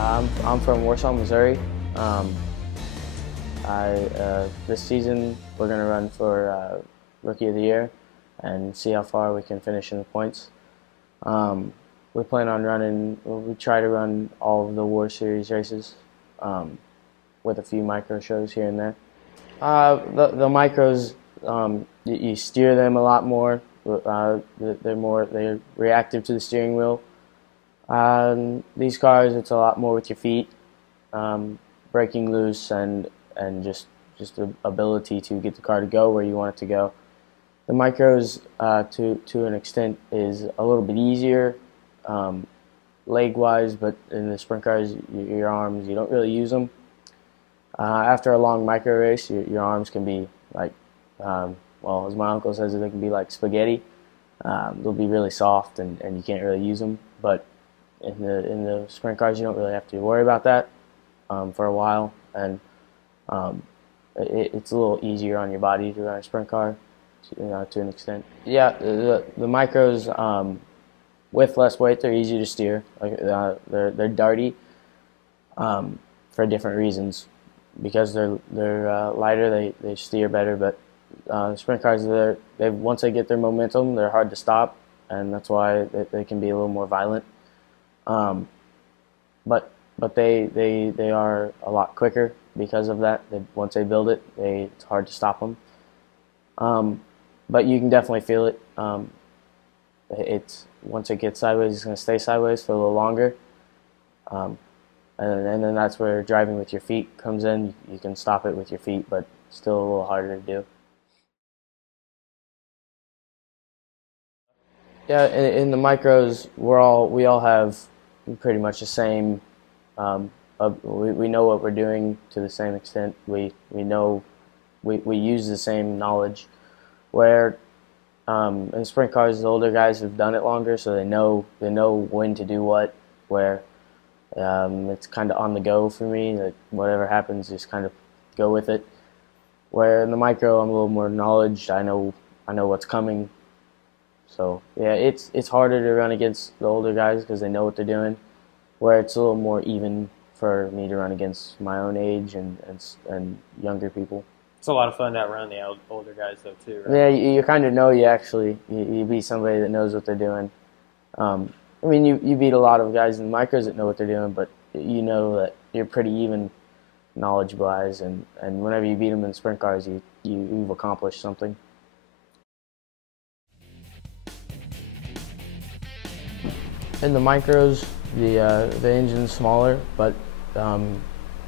I'm from Warsaw, Missouri. This season we're going to run for Rookie of the Year and see how far we can finish in the points. We plan on running. We try to run all of the War Series races, with a few micro shows here and there. The micros, you steer them a lot more. They're reactive to the steering wheel. These cars, it's a lot more with your feet, breaking loose and just the ability to get the car to go where you want it to go. The micros, to an extent, is a little bit easier, leg-wise, but in the sprint cars, your arms, you don't really use them. After a long micro race, your arms can be like, well, as my uncle says, they can be like spaghetti. They'll be really soft and you can't really use them. But in the sprint cars, you don't really have to worry about that for a while, and it's a little easier on your body to run a sprint car to an extent. Yeah, the micros, with less weight, they're easy to steer. Like they're darty for different reasons. Because they're lighter, they steer better. But sprint cars, once they get their momentum, they're hard to stop, and that's why they can be a little more violent. But they are a lot quicker because of that. Once they build it, it's hard to stop them. But you can definitely feel it. Once it gets sideways, it's going to stay sideways for a little longer. And then that's where driving with your feet comes in. You can stop it with your feet, but still a little harder to do. Yeah, in the micros, we all have pretty much the same. We know what we're doing to the same extent. We know we use the same knowledge. Where in sprint cars, the older guys have done it longer, so they know when to do what. Where it's kind of on the go for me. Like whatever happens, just kind of go with it. Where in the micro, I'm a little more knowledge. I know what's coming. So yeah, it's harder to run against the older guys because they know what they're doing. Where it's a little more even for me to run against my own age and younger people. It's a lot of fun to outrun the older guys though too, right? Yeah, you kind of know you beat somebody that knows what they're doing. I mean, you beat a lot of guys in the micros that know what they're doing, but you know that you're pretty even knowledge-wise, and whenever you beat them in sprint cars, you've accomplished something. In the micros, the engine's smaller, but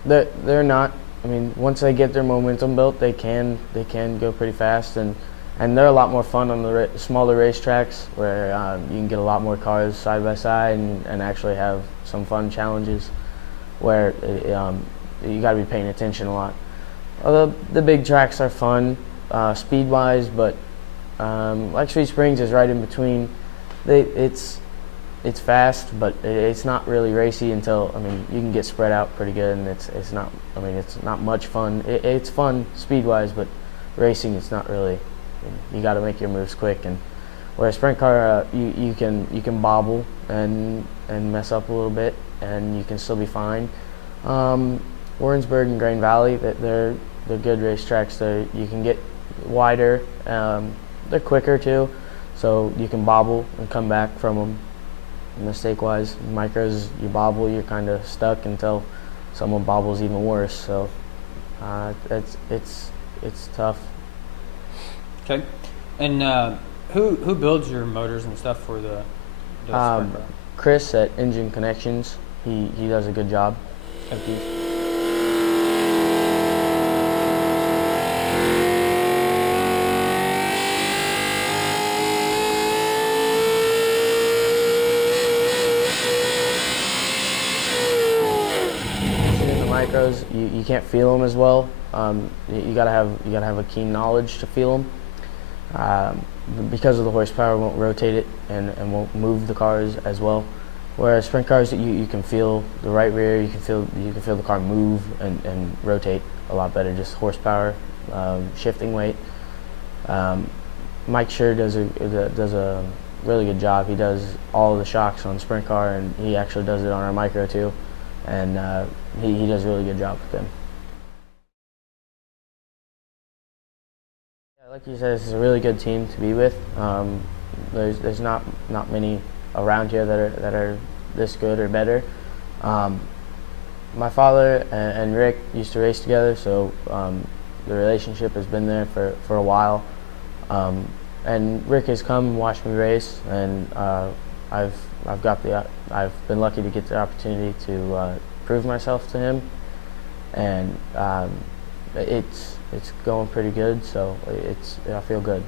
they're not. I mean, once they get their momentum built, they can go pretty fast, and they're a lot more fun on the smaller racetracks where you can get a lot more cars side by side and actually have some fun challenges where you got to be paying attention a lot. The big tracks are fun speed-wise, but like Sweet Springs is right in between. It's fast, but it's not really racy until, I mean, you can get spread out pretty good, and it's not much fun. It's fun speed-wise, but racing, it's not really. You got to make your moves quick, and where a sprint car, you can bobble and mess up a little bit, and you can still be fine. Warrensburg and Grain Valley, they're good racetracks. You can get wider. They're quicker too, so you can bobble and come back from them. Mistake-wise, micros, you bobble, you're kind of stuck until someone bobbles even worse. So it's tough. Okay, and who builds your motors and stuff for the sprint car? Chris at Engine Connections. He does a good job. Thank you. Micros, you can't feel them as well. You gotta have a keen knowledge to feel them. Because of the horsepower, won't rotate it and won't move the cars as well. Whereas sprint cars, you can feel the right rear, you can feel the car move and rotate a lot better. Just horsepower, shifting weight. Mike sure does a really good job. He does all of the shocks on sprint car, and he actually does it on our micro too. and he does a really good job with them. Yeah, like you said, this is a really good team to be with. There's not many around here that are this good or better. My father and Rick used to race together, so the relationship has been there for a while. And Rick has come and watched me race, and I've been lucky to get the opportunity to prove myself to him, and it's going pretty good. So I feel good.